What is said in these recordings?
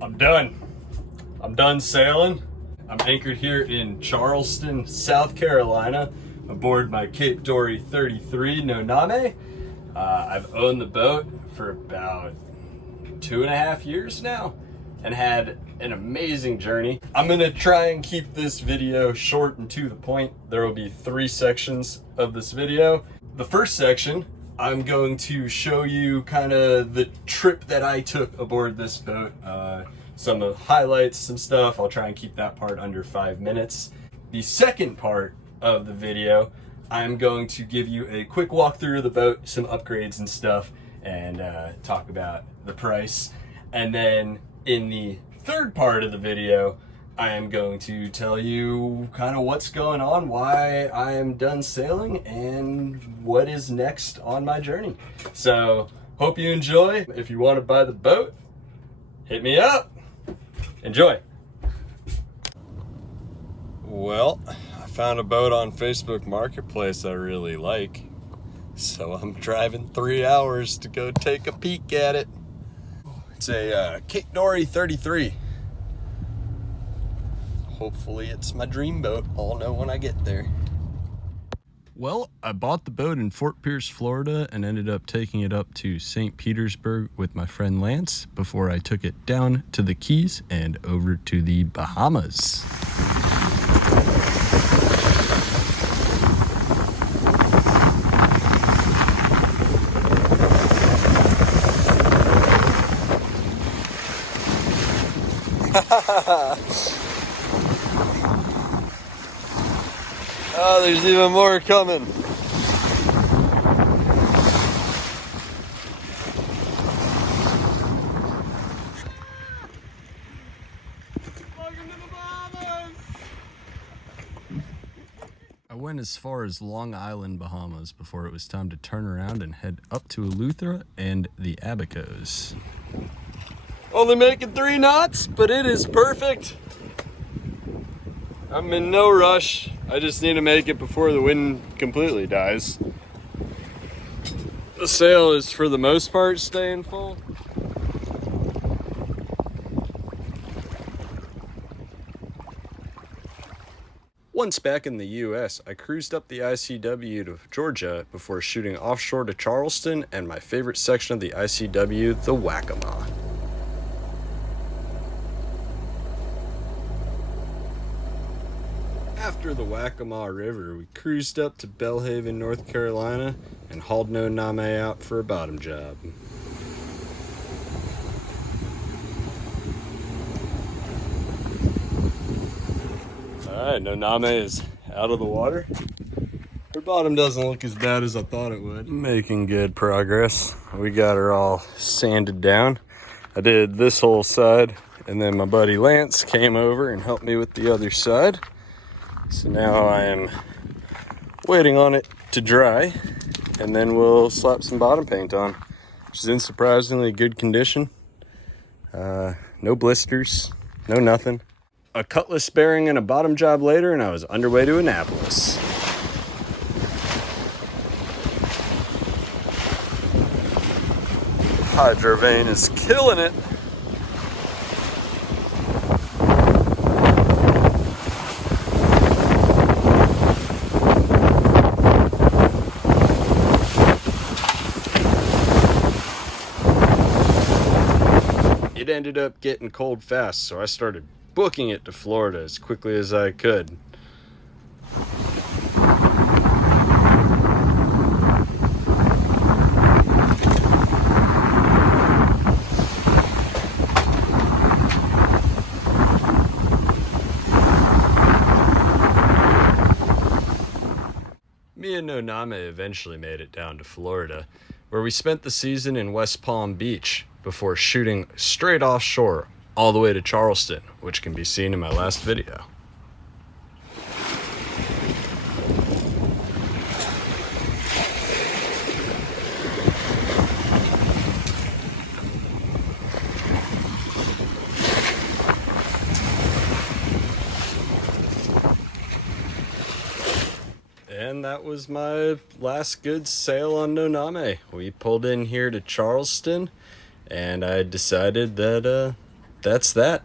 I'm done. I'm done sailing. I'm anchored here in Charleston, South Carolina, aboard my Cape Dory 33 Noname. I've owned the boat for about 2.5 years now and had an amazing journey. I'm gonna try and keep this video short and to the point. There will be 3 sections of this video. The first section, I'm going to show you kind of the trip that I took aboard this boat. Some of the highlights, some stuff. I'll try and keep that part under 5 minutes. The second part of the video, I'm going to give you a quick walkthrough of the boat, some upgrades and stuff, and talk about the price. And then in the third part of the video, I am going to tell you kind of what's going on, why I am done sailing, and what is next on my journey. So hope you enjoy. If you want to buy the boat, hit me up. Enjoy. Well, I found a boat on Facebook Marketplace I really like, so I'm driving 3 hours to go take a peek at it. It's a Cape Dory 33. Hopefully it's my dream boat. I'll know when I get there. Well, I bought the boat in Fort Pierce, Florida, and ended up taking it up to St. Petersburg with my friend Lance before I took it down to the Keys and over to the Bahamas. Oh, there's even more coming. Welcome to the Bahamas. I went as far as Long Island, Bahamas before it was time to turn around and head up to Eleuthera and the Abacos. Only making 3 knots, but it is perfect. I'm in no rush. I just need to make it before the wind completely dies. The sail is for the most part staying full. Once back in the US, I cruised up the ICW to Georgia before shooting offshore to Charleston and my favorite section of the ICW, the Waccamaw. After the Waccamaw River, we cruised up to Belhaven, North Carolina, and hauled Noname out for a bottom job. Alright, Noname is out of the water. Her bottom doesn't look as bad as I thought it would. Making good progress. We got her all sanded down. I did this whole side, and then my buddy Lance came over and helped me with the other side. So now I am waiting on it to dry, and then we'll slap some bottom paint on. She's in surprisingly good condition. No blisters, no nothing. A cutlass bearing and a bottom job later, and I was underway to Annapolis. Hydrovane is killing it. It ended up getting cold fast, so I started booking it to Florida as quickly as I could. Me and Noname eventually made it down to Florida, where we spent the season in West Palm Beach before shooting straight offshore all the way to Charleston, which can be seen in my last video. And that was my last good sail on Noname. We pulled in here to Charleston, and I decided that that's that.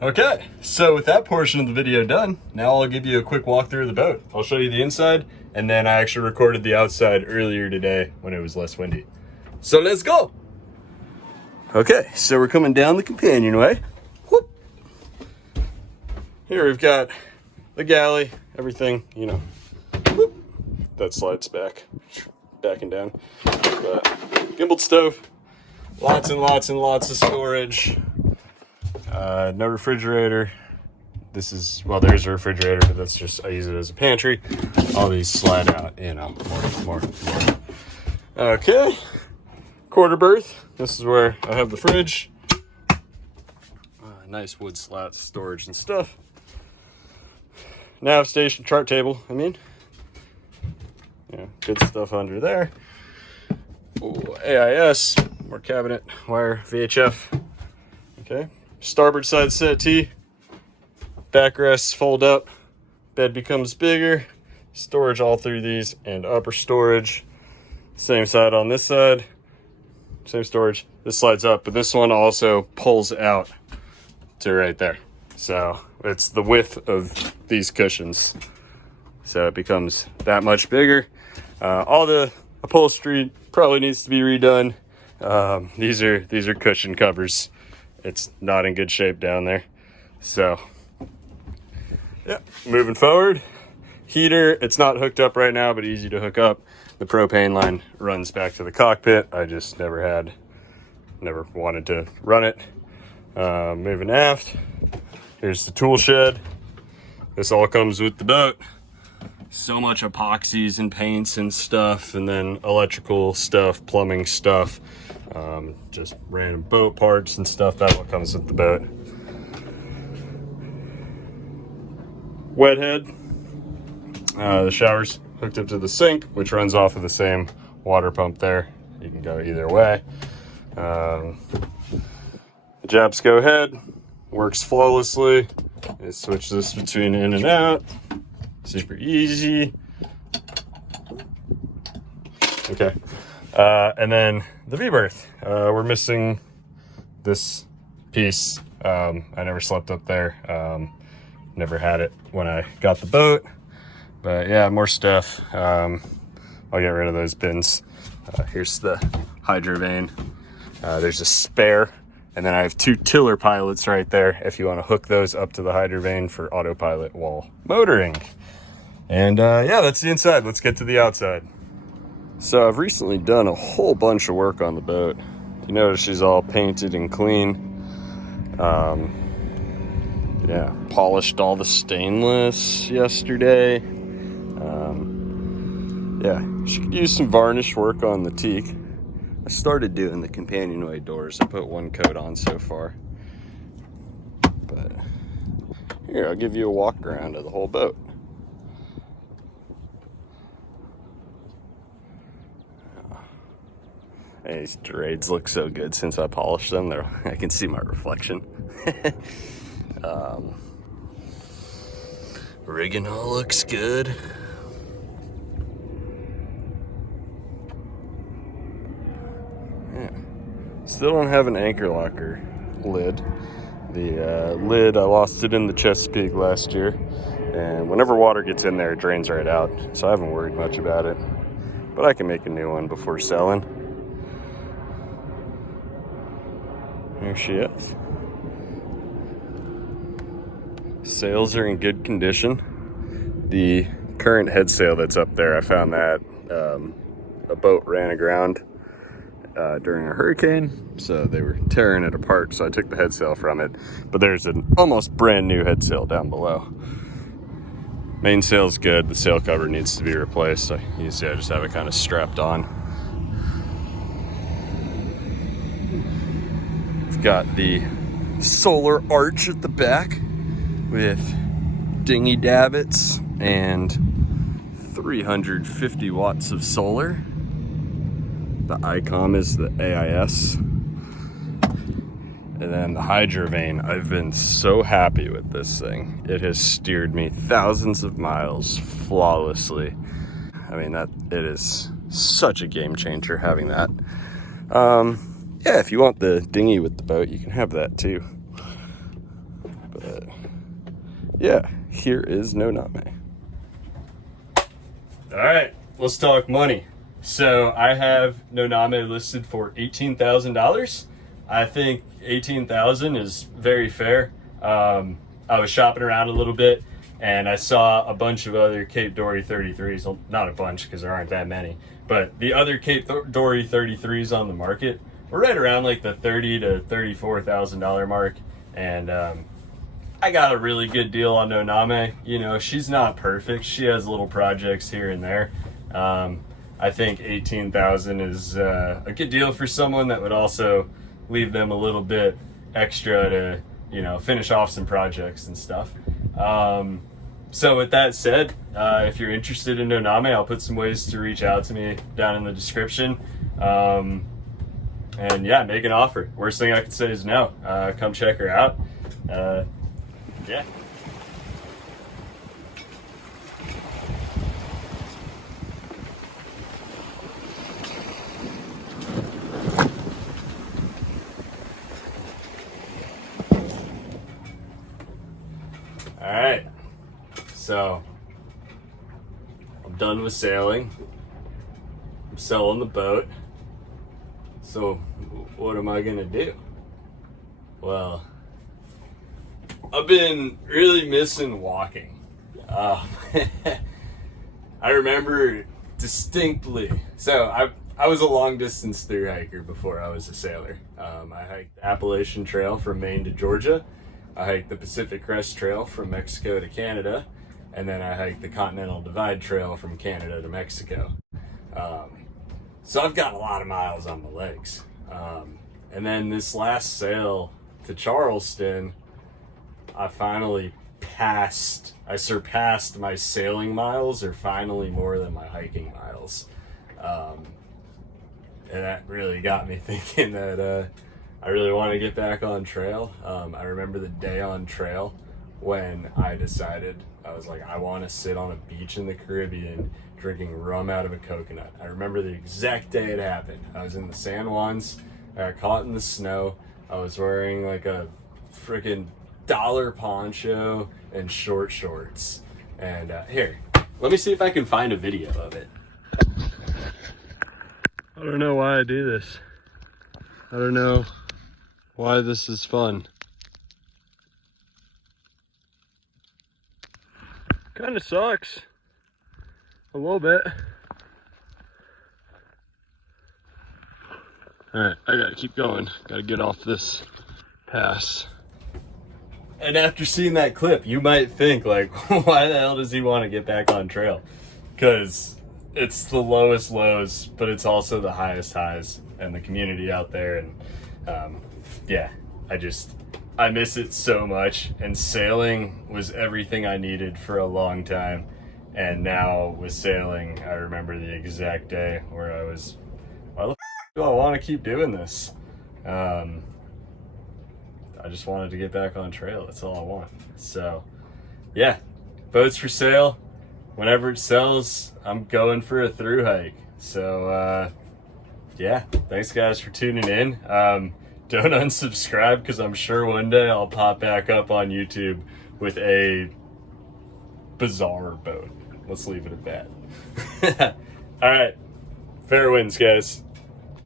Okay, so with that portion of the video done, now I'll give you a quick walkthrough of the boat. I'll show you the inside, and then I actually recorded the outside earlier today when it was less windy. So let's go. Okay, so we're coming down the companionway. Whoop. Here we've got the galley, everything, you know. Whoop. That slides back and down. But gimbaled stove, lots and lots and lots of storage. No refrigerator. This is, well, there's a refrigerator, but that's just, I use it as a pantry. All these slide out, you know, more. Okay, quarter berth. This is where I have the fridge. Nice wood slats, storage and stuff. Nav station, chart table, yeah, good stuff under there. Ooh, AIS, more cabinet, wire, VHF. Okay, starboard side settee. Backrests fold up, bed becomes bigger. Storage all through these and upper storage. Same side on this side, same storage. This slides up, but this one also pulls out to right there. So it's the width of these cushions. So it becomes that much bigger. All the upholstery probably needs to be redone. These are cushion covers. It's not in good shape down there. So yeah, moving forward. Heater, it's not hooked up right now, but easy to hook up. The propane line runs back to the cockpit. I just never wanted to run it. Moving aft. Here's the tool shed. This all comes with the boat. So much epoxies and paints and stuff, and then electrical stuff, plumbing stuff, just random boat parts and stuff. That all comes with the boat. Wet head. The shower's hooked up to the sink, which runs off of the same water pump there. You can go either way. The Jabsco head works flawlessly. It switches this between in and out. Super easy. Okay. And then the V-berth. We're missing this piece. I never slept up there. Never had it when I got the boat. But yeah, more stuff. I'll get rid of those bins. Here's the hydro vane. There's a spare. And then I have 2 tiller pilots right there if you want to hook those up to the hydro vane for autopilot while motoring. And yeah, that's the inside. Let's get to the outside. So I've recently done a whole bunch of work on the boat. You notice she's all painted and clean. Yeah, polished all the stainless yesterday. Yeah, she could use some varnish work on the teak. I started doing the companionway doors. I put 1 coat on so far. But here, I'll give you a walk around of the whole boat. And these drades look so good since I polished them. I can see my reflection. Rigging all looks good. Yeah. Still don't have an anchor locker lid. The lid, I lost it in the Chesapeake last year. And whenever water gets in there, it drains right out. So I haven't worried much about it. But I can make a new one before selling. There she is. Sails are in good condition. The current head sail that's up there, I found that a boat ran aground during a hurricane, so they were tearing it apart, so I took the head sail from it. But there's an almost brand new head sail down below. Mainsail's good, the sail cover needs to be replaced, so you see I just have it kind of strapped on. We've got the solar arch at the back with dinghy davits and 350 watts of solar. The ICOM is the AIS. And then the hydro vane. I've been so happy with this thing. It has steered me thousands of miles flawlessly. I mean, it is such a game changer having that. yeah, if you want the dinghy with the boat, you can have that too. But yeah, here is No Name. All right, let's talk money. So I have No Name listed for $18,000. I think $18,000 is very fair. I was shopping around a little bit and I saw a bunch of other Cape Dory 33s. Well, not a bunch because there aren't that many, but the other Cape Dory 33s on the market were right around like the $30,000 to $34,000 mark. And I got a really good deal on No Name. You know, she's not perfect. She has little projects here and there. I think 18,000 is a good deal for someone that would also leave them a little bit extra to, you know, finish off some projects and stuff. So with that said, if you're interested in No Name, I'll put some ways to reach out to me down in the description. And yeah, make an offer. Worst thing I can say is no. Come check her out. Yeah. All right. So I'm done with sailing. I'm selling the boat. So what am I gonna do? Well, I've been really missing walking. I remember distinctly. So I was a long distance through hiker before I was a sailor. I hiked the Appalachian Trail from Maine to Georgia. I hiked the Pacific Crest Trail from Mexico to Canada. And then I hiked the Continental Divide Trail from Canada to Mexico. So I've got a lot of miles on my legs. And then this last sail to Charleston, I surpassed my sailing miles, or finally more than my hiking miles. And that really got me thinking that I really want to get back on trail. I remember the day on trail when I decided, I was like, I want to sit on a beach in the Caribbean drinking rum out of a coconut. I remember the exact day it happened. I was in the San Juans. I got caught in the snow. I was wearing like a freaking dollar poncho and short shorts. And here, let me see if I can find a video of it. I don't know why I do this. I don't know why this is fun. Kind of sucks. A little bit. Alright, I gotta keep going. Gotta get off this pass. And after seeing that clip, you might think, like, why the hell does he want to get back on trail? Because it's the lowest lows, but it's also the highest highs, and the community out there. And yeah, I miss it so much. And sailing was everything I needed for a long time. And now with sailing, I remember the exact day where I was, why the f do I want to keep doing this? I just wanted to get back on trail. That's all I want. So yeah, boat's for sale. Whenever it sells, I'm going for a through hike. So yeah, thanks guys for tuning in. Don't unsubscribe, because I'm sure one day I'll pop back up on YouTube with a bizarre boat. Let's leave it at that. All right, fair winds, guys.